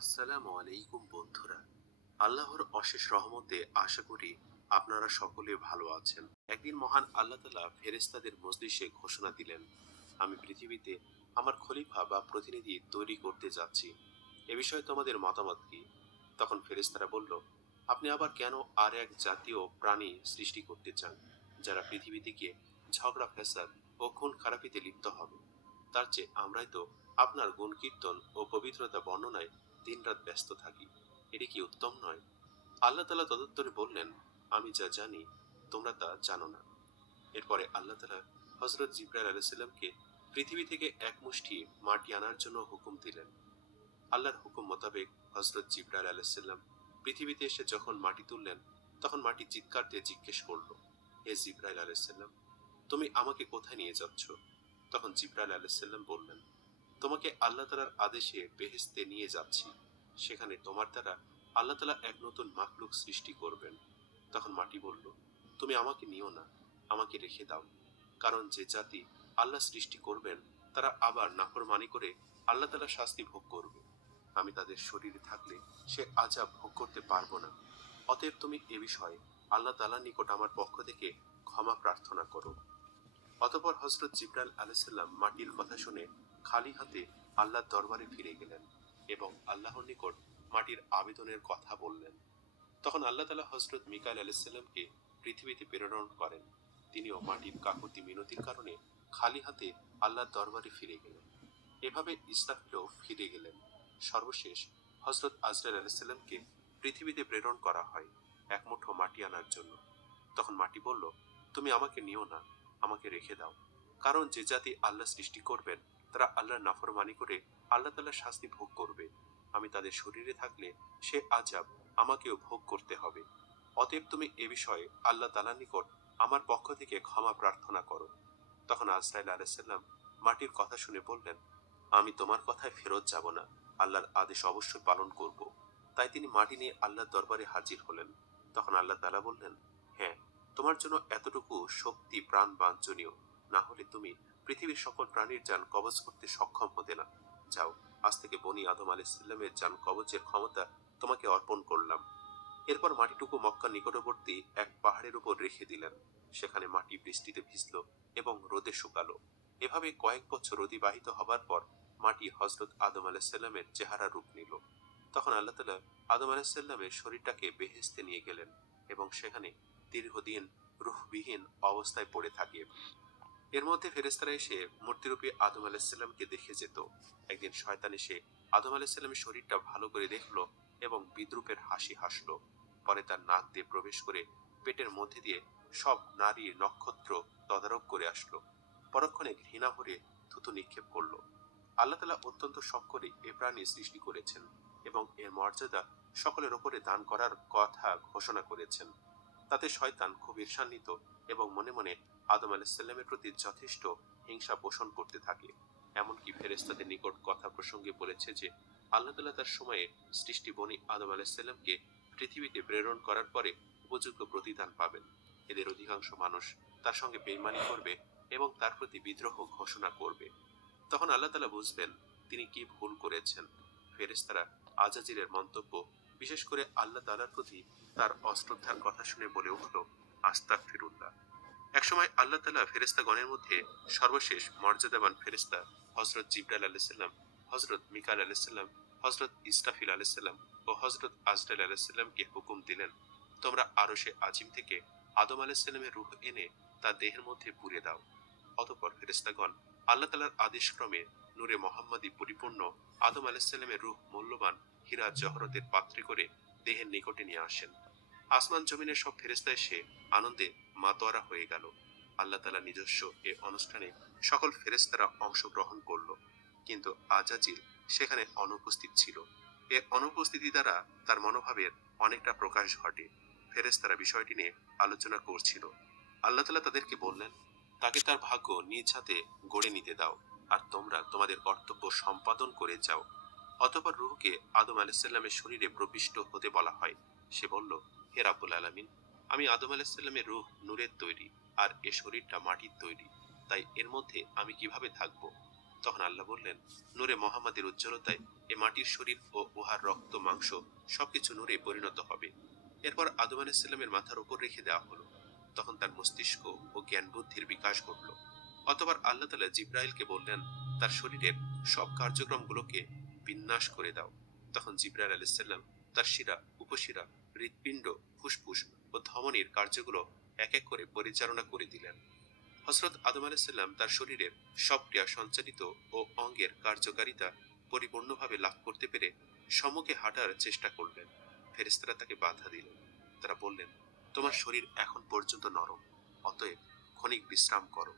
আসসালামু আলাইকুম বন্ধুরা। আল্লাহর অশেষ রহমতে আশা করি আপনারা সকলে ভালো আছেন। একদিন মহান আল্লাহ তালা ফেরেস্তাদের মজলিসে ঘোষণা দিলেন, আমি পৃথিবীতে আমার খলিফা বা প্রতিনিধি তৈরি করতে যাচ্ছি। এ বিষয়ে তোমাদের মতামত কি? তখন ফেরেস্তারা বলল, আপনি আবার কেন আর এক জাতীয় প্রাণী সৃষ্টি করতে চান, যারা পৃথিবী থেকে ঝগড়া ফেসাদ ও খুন খারাপিতে লিপ্ত হবে? তার চেয়ে আমরাই তো আপনার গুণ কীর্তন ও পবিত্রতা বর্ণনায় দিনরাত ব্যস্ত থাকি। এটি কি উত্তম নয়? আল্লাহ তালা তদুত্তরে বললেন, আমি যা জানি, তোমরা তা জানো না। এরপরে আল্লাহ তালা হজরত জিব্রাইল আলাইসাল্লামকে পৃথিবী থেকে এক মুষ্টি মাটি আনার জন্য হুকুম দিলেন। আল্লাহর হুকুম মোতাবেক হজরত জিব্রাইল আলাইসাল্লাম পৃথিবীতে এসে যখন মাটি তুললেন, তখন মাটি চিৎকার দিয়ে জিজ্ঞেস করল, হে জিব্রাইল আলাইসাল্লাম তুমি আমাকে কোথায় নিয়ে যাচ্ছ? তখন জিব্রাইল আলাইসাল্লাম বললেন তোমাকে আল্লাহ তালার আদেশে বেহেস্তে নিয়ে যাচ্ছি। সেখানে তোমার দ্বারা আল্লাহ তালা এক নতুন মাকলুক সৃষ্টি করবেন। তখন মাটি বলল, তুমি আমাকে নিও না, আমাকে রেখে দাও। কারণ যে জাতি আল্লাহ সৃষ্টি করবেন, তারা আবার নাফরমানি করে আল্লাহ তালা শাস্তি ভোগ করবে। আমি তাদের শরীরে থাকলে সে আজাব ভোগ করতে পারব না। অতএব তুমি এ বিষয়ে আল্লাহ তালার নিকট আমার পক্ষ থেকে ক্ষমা প্রার্থনা করো। অতপর হজরত জিব্রাইল আলাইসাল্লাম মাটির কথা শুনে খালি হাতে আল্লাহর দরবারে ফিরে গেলেন এবং আল্লাহর নিকট মাটির আবেদনের কথা বললেন। তখন আল্লাহ তালা হজরত মিকাইল আলাইসাল্লামকে পৃথিবীতে প্রেরণ করেন। তিনিও মাটির কাকুতি মিনতির কারণে খালি হাতে আল্লাহর দরবারে ফিরে গেলেন। এভাবে ইসরাফিলও ফিরে গেলেন। সর্বশেষ হজরত আজরাইল আলাইসাল্লামকে পৃথিবীতে প্রেরণ করা হয় এক মুঠো মাটি আনার জন্য। তখন মাটি বলল, তুমি আমাকে নিও না, আমাকে রেখে দাও। কারণ যে জাতি আল্লাহ সৃষ্টি করবেন তারা আল্লাহর নাফরমানি করে আল্লাহ তাল্লাহ শাস্তি ভোগ করবে। আমি তাদের শরীরে থাকলে সে আজাব আমাকেও ভোগ করতে হবে। অতএব তুমি এ বিষয়ে আল্লাহ তালার নিকট আমার পক্ষ থেকে ক্ষমা প্রার্থনা করো। তখন আজরাইল আলাইসাল্লাম মাটির কথা শুনে বললেন, আমি তোমার কথায় ফেরত যাব না। আল্লাহর আদেশ অবশ্যই পালন করব। তাই তিনি মাটি নিয়ে আল্লাহর দরবারে হাজির হলেন। তখন আল্লাহ তালা বললেন হ্যাঁ তোমার জন্য এতটুকু শক্তি প্রাণ বাঞ্ছনীয়। না হলে তুমি পৃথিবীর সকল প্রাণীর যান কবচ করতে সক্ষম হতে না। যাও, আজ থেকে বনি আদম আলাইসাল্লামের যান কবচের ক্ষমতা তোমাকে অর্পণ করলাম। এরপর মাটিটুকু মক্কা নিকটবর্তী এক পাহাড়ের উপর রেখে দিলেন। সেখানে মাটি বৃষ্টিতে ভিজল এবং রোদে শুকালো। এভাবে কয়েক বছর অতিবাহিত হবার পর মাটি হজরত আদম আলাইসাল্লামের চেহারা রূপ নিল। তখন আল্লাহ তালা আদম আলাইসাল্লামের শরীরটাকে বেহেস্তে নিয়ে গেলেন এবং সেখানে দীর্ঘদিন রুহবিহীন অবস্থায় পড়ে থাকে। এর মধ্যে ফেরেস্তারা এসে মূর্তিরূপী আদম আলাহিসাল্লামকে দেখে যেত। একদিন শয়তান এসে আদম আলাহিসাল্লামের শরীরটা ভালো করে দেখল এবং বিদ্রুপের হাসি হাসলো। পরে তার নাক দিয়ে প্রবেশ করে পেটের মধ্যে দিয়ে সব নারী নক্ষত্র তদারক করে আসলো। পরক্ষণে ঘৃণা ভরে থুতু নিক্ষেপ করল। আল্লাহ তালা অত্যন্ত শখ করে এ প্রাণী সৃষ্টি করেছেন এবং এর মর্যাদা সকলের ওপরে দান করার কথা ঘোষণা করেছেন। তাতে শয়তান খুব ঈর্ষান্বিত এবং মনে মনে আদম আলাহিসাল্লামের প্রতি যথেষ্ট হিংসা পোষণ করতে থাকে। এমনকি ফেরেস্তাদের নিকট কথা প্রসঙ্গে বলেছে যে, আল্লাহ তালা তার সময়ে সৃষ্টি বনি আদম আলাহিসাল্লামকে পৃথিবীতে প্রেরণ করার পরে উপযুক্ত প্রতিদান পাবেন। এদের অধিকাংশ মানুষ তার সঙ্গে বেইমানি করবে এবং তার প্রতি বিদ্রোহ ঘোষণা করবে। তখন আল্লাহ তালা বুঝবেন তিনি কি ভুল করেছেন। ফেরেস্তারা আজাজিরের মন্তব্য বিশেষ করে আল্লাহ তালার প্রতি তার অশ্রদ্ধার কথা শুনে বলে উঠল আস্তাক ফিরুল্লাহ একসময় আল্লাহ তালা ফেরেস্তাগণের মধ্যে সর্বশেষ মর্যাদাবান ফেরেস্তা হজরত জিব্রাইল আলাইসাল্লাম হজরত মিকাল আলাইসাল্লাম হজরত ইস্তাফিল আলাইসাল্লাম ও হজরত আজরাইল আলাইসাল্লামকে হুকুম দিলেন, তোমরা আরও সে আজিম থেকে আদম আলাইসাল্লামের রূহ এনে তার দেহের মধ্যে পুড়ে দাও। অতপর ফেরেস্তাগণ আল্লাহ তালার আদেশক্রমে নূরে মোহাম্মদী পরিপূর্ণ আদম আলাইসাল্লামের রূহ মূল্যবান হীরা জহরতের পাত্রে করে দেহের নিকটে নিয়ে আসেন। আসমান জমিনের সব ফেরেস্তা এসে আনন্দে মাতোয়ারা হয়ে গেল। আল্লাহ তালা নিজস্ব এ অনুষ্ঠানে সকল ফেরেস্তারা অংশগ্রহণ করল। কিন্তু আজাজিল সেখানে অনুপস্থিত ছিল। এ অনুপস্থিতি দ্বারা তার মনোভাবের অনেকটা প্রকাশ ঘটে। ফেরেস্তারা বিষয়টি নিয়ে আলোচনা করছিল। আল্লাহ তালা তাদেরকে বললেন, তাকে তার ভাগ্য নিজ হাতে গড়ে নিতে দাও। আর তোমরা তোমাদের কর্তব্য সম্পাদন করে যাও। অতপর রুহকে আদম আলাইসাল্লামের শরীরে প্রবিষ্ট হতে বলা হয়। সে বলল, হে রাব্বুল আলামিন, আমি আদম আলাইসাল্লামের রুহ নূরের তৈরি আর এ শরীরটা মাটির তৈরি। তাই এর মধ্যে আমি কীভাবে থাকব? তখন আল্লাহ বললেন, নূরে মোহাম্মদের উজ্জ্বলতায় এ মাটির শরীর ও উহার রক্ত, মাংস সবকিছু নূরে পরিণত হবে। এরপর আদম আলাইসাল্লামের মাথার উপর রেখে দেওয়া হলো। তখন তার মস্তিষ্ক ও জ্ঞান বুদ্ধির বিকাশ ঘটল। অতবার আল্লাহ তালা জিব্রাইলকে বললেন, তার শরীরের সব কার্যক্রমগুলোকে বিন্যাস করে দাও। তখন জিব্রাইল আলাইসাল্লাম তার শিরা, উপশিরা, হৃৎপিণ্ড, ফুসফুস ও ধমনির কার্যগুলো এক এক করে পরিচালনা করে দিলেন। হজরত আদম আলাইসাল্লাম তার শরীরের সব ক্রিয়া সঞ্চালিত ও অঙ্গের কার্যকারিতা পরিপূর্ণভাবে লাভ করতে পেরে সম্মুখে হাঁটার চেষ্টা করলেন। ফেরেস্তারা তাকে বাধা দিলেন। তারা বললেন, তোমার শরীর এখন পর্যন্ত নরম, অতএব ক্ষণিক বিশ্রাম করো।